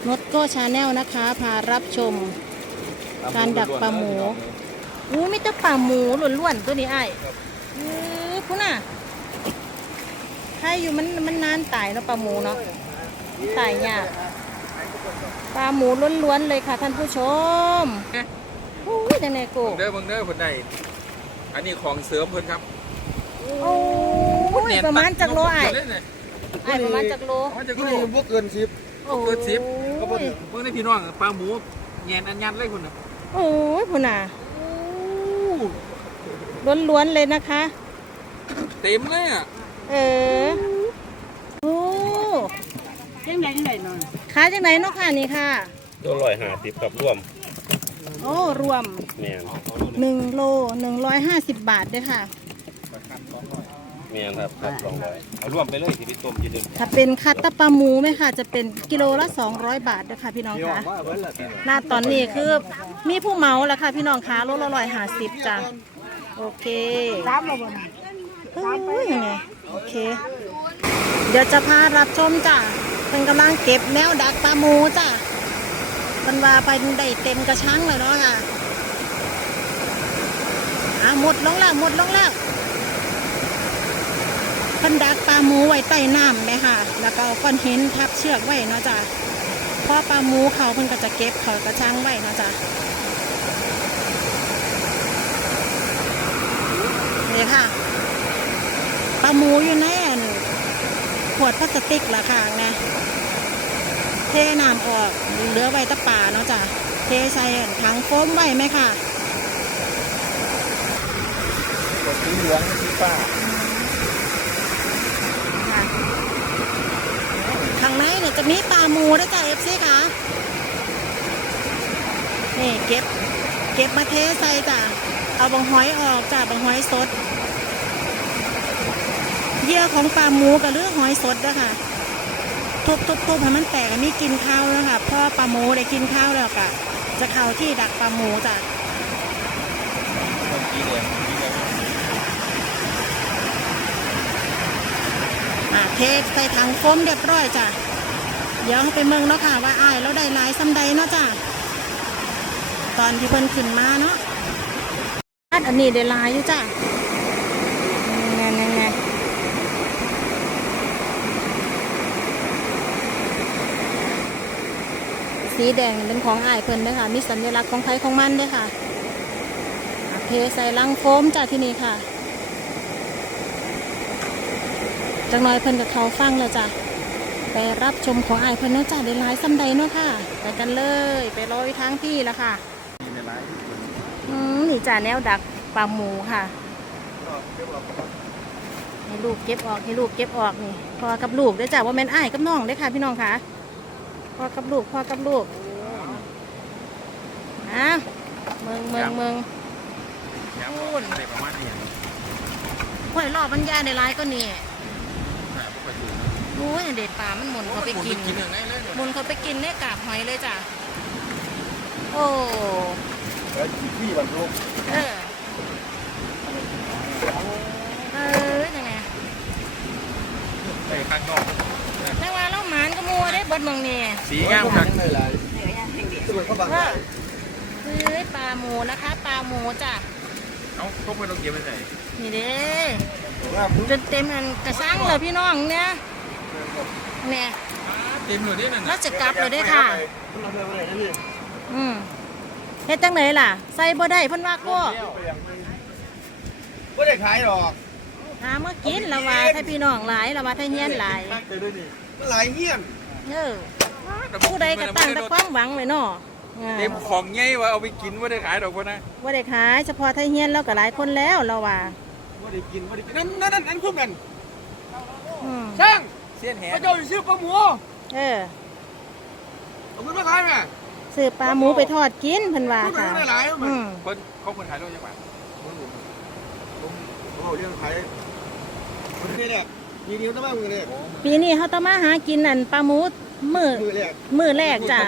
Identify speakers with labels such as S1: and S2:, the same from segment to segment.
S1: นดโก้ชาแนลนะคะพารับชมการดักปลาหมูมิตรปลาหมูล้วนๆตัวนี้ไอ้คุณน่ะใครอยู่มันนานตายแล้วปลาหมูเนาะตายยากปลาหมูล้วนๆเลยค่ะท่านผู้ชมจะไหนกู
S2: เด้อคนใดอันนี้ของเสริมเพิ่นครับ
S1: โอ้ยประมาณจักโลไอ้ประมาณจักโล
S3: นี่พวกเกิน10
S2: เกิน10ก็เพิ่งได้พี่น้องปลาหมูแงนอันยันเลยคุณน่ะ
S1: โอ้ยคุณน่ะล้วนๆเลยนะคะ
S2: เต็มเลยอ่ะ
S1: โอ้ยังไงหน่อยขายจากไหนเนาะค่ะนี่ค่ะ
S3: ตัว150ครับรวม
S1: โอ้รวม
S3: แม่น
S1: 1 โล 150 บาทด้วยค่ะ
S3: แม่นครับ200เอารวมไปเลยที่พี่ต้มกินเลย
S1: ถ้าเป็นคัตตะปลาหมูไหมค่ะจะเป็นกิโลละ200 บาทด้วยค่ะพี่น้องคะหน้าตอนนี้คือมีผู้เมาแล้วค่ะพี่น้องคะโลละ150จ้ะโอเคยังไงโอเคเดี๋ยวจะพารับชมจ้ะเป็นกำลังเก็บแนวดักปลาหมูจ้ะมันว่าไปได้เต็มกระชังเลยเนาะค่ะหมดลงแล้วพันดักปลาหมูไว้ใต้น้ำเลยค่ะแล้วก็เอาก้อนหินทับเชือกไว้เนาะจ้ะพอปลาหมูเขาเพิ่นก็จะเก็บเขากระชังไว้เนาะจ้ะนี่ค่ะปลาหมูอยู่ในขวดพลาสติกละค่ะนะเทน้ำออกเหลือไว้ตะป่าเนาะจ้ะเทใส่ถังโฟมไว้ไหมค่ะ
S3: สีเหลืองสีฟ้า
S1: ข้างในเนี่ยจะมีปลาหมูด้วยจ้ะFCค่ะนี่เก็บมาเทใส่จ้ะเอาบางหอยออกจ้ะบางหอยสดเยื่อของปลาหมูกับเลือหอยสดด้วยค่ะทุบให้มันแตกมีกินข้าวแล้วค่ะพอปลาหมูได้กินข้าวแล้วก็จะเข้าที่ดักปลาหมูจ้ะเทใส่ถังโฟมเรียบร้อยจ้ะเดี๋ยวไปเมืองเนาะค่ะว่าอ้ายเราได้หลายซ้ำใดเนาะจ้ะตอนที่เพิ่นขึ้นมาเนาะอันนี้ได้หลายอยู่จ้ะไงสีแดงเป็นของอ้ายเพิ่นด้วยค่ะมีสัญลักษณ์ของไทยของมันด้วยค่ะเทใส่ลังโฟมจ้ะที่นี่ค่ะจังน้อยเพิ่นกับเขาฟังแล้วจ้ะไปรับชมของอ้ายเพิ่นเนาะจ้ะได้หลายซ้ำใดเนาะค่ะไปกันเลยไปรอทางพี่แล้วค่ะนี่จ้ะแนวดักปลาหมูค่ะให้ลูกเก็บออกนี่พอกับลูกได้จ้ะว่าแม่นอ้ายกับน้องได้ค่ะพี่น้องค่ะพอกับลูกเมืองพูนหอยรอบบรรยายในร้ายก็นี่เด็ดปลามันหมุนเขาไปกินได้กาบหอยเลยจ้ะโอ้
S3: ที่บรรทุก
S1: ยังไง
S2: ไปข้างนอก
S1: แต่ว่าเราหมานก็มัวได้บดเมืองนี่
S2: สีงามครับ
S1: ปลาหมูนะคะปลาหมูจ้ะ
S2: พวกมันต้องเก็บไปไหน
S1: นี่เด้จนเต็มอันกระซังเลยพี่น้องเนี่ย
S2: เต็มเลยเนี่ย
S1: เราจะกลับเลยได้ค่ะเฮ็ดจังไหนล่ะใส่บ่ได้เพิ่นว่าก็
S3: ไม่ได้ขายหรอก
S1: หาเมื่อกินละว่าให้พี่น้องหลายละว่าให้เฮียนหลาย
S3: หลายเฮียน
S1: ผู้ใดก็ตั้งแต่ความหวังไว้เนาะ
S2: เต็มของไงวะเอาไปกินไม่ได้ขายดอกพ่อนะ
S1: ไม่ได้ขายเฉพาะไทยเฮียนแล้วก็หลายคนแล้วเราว่า
S3: ไม่ได้กินนั่นคุ้มกัน
S2: ช่างเสี้ยนแห
S3: พระเจ้าอยู่ซื้อปลาหมูเอาเงินมาขายไหม
S1: ซื้อปลาหมูไปทอดกินเพิ่นว่าค่ะ
S2: คนเขาคนขายโลยังไง
S3: เขาเรื่องขายคนนี้เนี่ยปีนี้ต้องมามือเนี่ย
S1: ปีนี้เขาต้องมาหากินนั่นปลาหมูมือแรกจ้ะ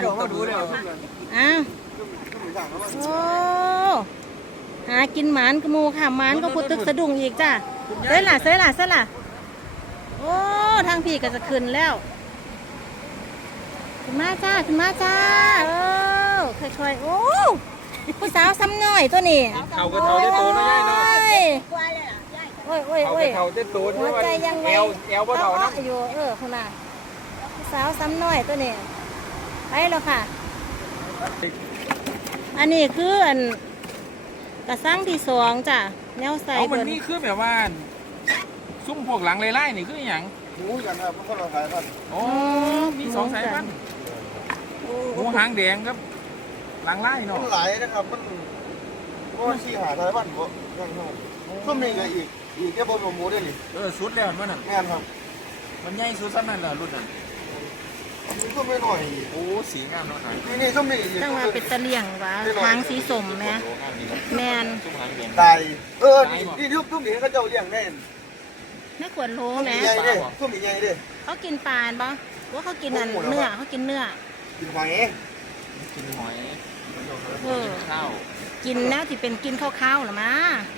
S1: โอ้หากินหมานกระมูค่ะหมานก็พุตึกสะดุ้งอีกจ้ะเส้นล่ะโอ้ทางพี่ก็จะขึ้นแล้วขึ้นมาจ้าขึ้นมาจ้าค่อยๆโอ้ผู้สาวซ้ำหน่อยตัวนี้
S2: เข่าก็เท่าได้โตนะยายเนาะ
S1: โอ้ยโอ้ย
S2: เข่า
S1: โอ้
S2: ก็
S1: ย
S2: เท่าได้โต
S1: หัวใจยังไง
S2: แอวบ่เท่านะ
S1: อยู่คุณน่ะผู้สาวซ้ำหน่อยตัวนี้ไปแล้วค่ะ อันนี้คืออันกระซังที่2จ้ะแนวใส่
S2: เอามัน
S1: เบิ่น
S2: นี่คือแบบว่าซุ่มพวกหลังไล่ๆนี่คืออย่าง
S4: หมูกันครับมันก็เราขายกัน
S2: โอ้มี2สายพันธุ์หมูหางแดงครับหลังไล่เนาะ
S4: มันหลายนะครับมันก็ชี้หาขายบ้านบ่ยังเท่าก็มีอะไรอีกแค่บนหมูด้วยนี่
S2: สุดแล้วมันน่ะ
S4: แม่นครับ
S2: มันใหญ่สุดซ้ำนั่นแหละรุ่นนั้น
S4: มันก็ไม่หน่อย
S2: โอ้สีงามเนาะหาง
S4: นี่ก็มีอีก
S1: ตั้งมาเป็นตะเลี่ยงวะหางสีสมไหม
S2: โอ้งามดีครับ
S1: แมน
S2: ซุ่มหางแดง
S4: ตายนี่ทุกนี้เขาเจ้าเลี้ยงแน่น
S1: ไม่ขวดโลไหม
S4: ใหญ่เด้ก็มีใหญ่เด้
S1: เขากินปลาปะว่าเขากินอันเนื้อเขากินเนื้อ
S4: กินหอย
S2: กินหอย
S1: เออ
S2: กินข้าว
S1: กินแล้วที่เป็นกินข้าวๆหรอมะ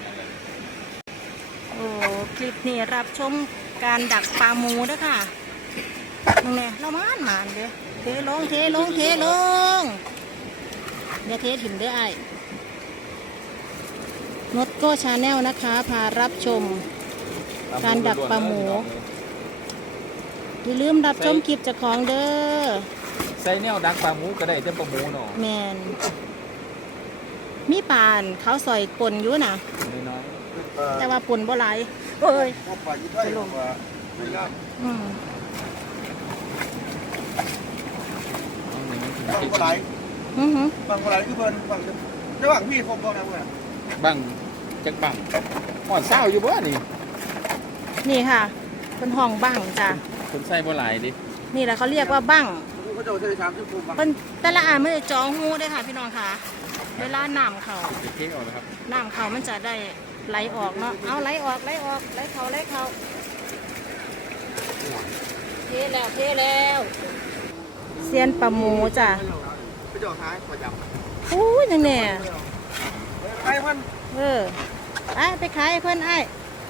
S1: โอ้คลิปนี้รับชมการดักปลาหมูด้วยค่ะมึงเนี่ยเรามานเด้อเทลงอย่าเทถิ่มเด้อไอ้นดโก้ชาแนลนะคะพารับชม การดักปลาหมู อย่าลืมรับชมคลิปเจากของเด้อ
S2: ใส่แนวดักปลาหมูก็ได้แต่ปลาหมูเนาะ
S1: แมนมีปานเขาวซอยปนอยู่นะ
S2: น้อย
S1: แต่ว่าปนบ่หลายเอ้ย
S4: พวกปลายี่ไทยปลาไม่งาม
S1: อืม
S2: ๆ
S4: บางก็หลาย
S1: อือหือบ
S4: างก็หลายคือเพิ่นบางระหว่างพี่คมบ่นะเพื่อน
S2: บังจักบังหอดเศร้าอยู่บ่นี่
S1: นี่ค่ะเป็นห้องบังจ้ะ
S2: คนใส่บ่หลายดิ
S1: นี่แหละเขาเรียกว่าบัง
S4: เขาเจ้าใช้3ชั่วโมงบาง
S1: เป็นแต่ละอันมันจะจองหูด้วยค่ะพี่น้องค่ะ เวลาน้ำเขา
S2: จะเทออกนะครับ
S1: น้ำเขามันจะได้ไหลออกเนาะเอาไหลออกไหลเขาเทแล้วเซียนปลาหมูจ้ะ
S4: เขาเจ้าท้ายประจำ
S1: อู้ยยังเนี่ย
S4: ไอ้เพิ่น
S1: ไปขายให้เพื่อนไอ้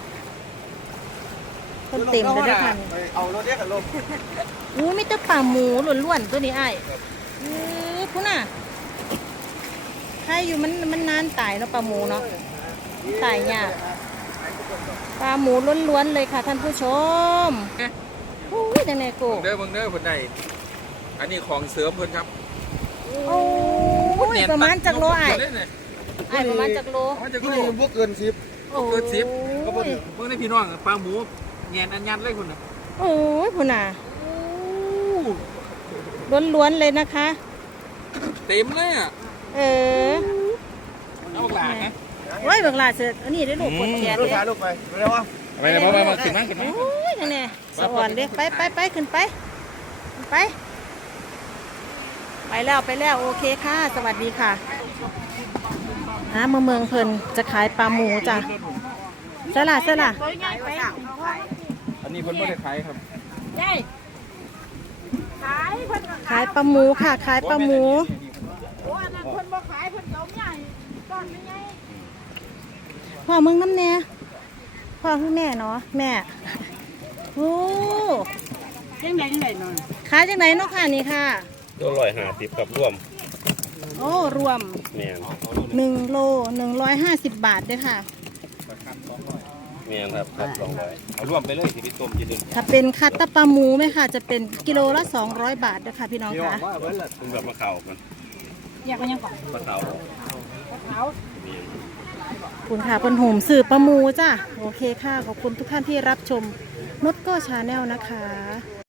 S1: คนเต็มเลยด้วยค่ะ
S4: เอารถเรียกกันลม
S1: อู้มีแต่ปลาหมูล้วนๆตัวนี้ไอ้คุณน่ะใครอยู่มันนานตายเนาะปลาหมูเนาะตายยากปลาหมูล้วนๆเลยค่ะท่านผู้ชมอู้ยยังไงกู
S2: เบิ่งเด้อเพิ่นได้อันนี้ของเสริมเพิ่นครับ
S1: โอ้ยประมาณจักโลไอ้ประมาณจักโล
S2: มันจะ
S4: ที่
S2: โล
S4: นี่บ่เกิน10
S1: โอ้ย
S2: เกิน10 ก็เบิ่งได้พี่น้องปลาหมูแงนอันยันเลยคุณน่ะ
S1: โอ้ยคุณน่ะล้วนๆเลยนะคะ
S2: เต็มเลยอ่ะ
S1: เออ
S2: เอาหลานนะ
S1: โอ้ยบักหลาเสร็จอันนี้ได้ลูกกดแขน
S4: ร
S1: เล
S4: ถ
S1: ย
S4: พาลูกไปไปแล้ววะ
S2: ไปมาขึ้นมา
S1: โอ้ยยังไงสวรรค์เด้ไปขึ้นไปแล้วโอเคค่ะ สวัสดีค่ะมาเมืองเพิ่นจะขายปลาหมูจ้ะใช่ล่ะ
S2: อันนี้เพิ่นบ่ได้ขายครับ
S1: ขายปลาหมูค่ะขายปลาหมูพ่อมึงน้ำเนี่ยพ่อคือแม่เนาะแม่โอ้ยังไงนอนขายจังไหนเนาะค่ะนี่ค่ะ
S3: ตัว150กับร่วม
S1: โอ้รวม
S3: แม่น
S1: 1 โล 150 บาทด้วยค่ะ
S3: แม่นครับ200เอาร่วมไปเลยสิพี่ต้มจะดึง
S1: ถ้าเป็นคัตตะปลาหมูไหมค่ะ จะเป็นกิโลละ200 บาทด้วยค่ะพี่น้องค่ะ
S3: เป็นแบบมะขาวกัน
S1: อยากยังก่อน
S3: มะขาว
S1: คุณค่ะคนห่มสื่อปลาหมูจ้ะโอเคค่ะขอบคุณทุกท่านที่รับชมนุชก็ชาแนลนะคะ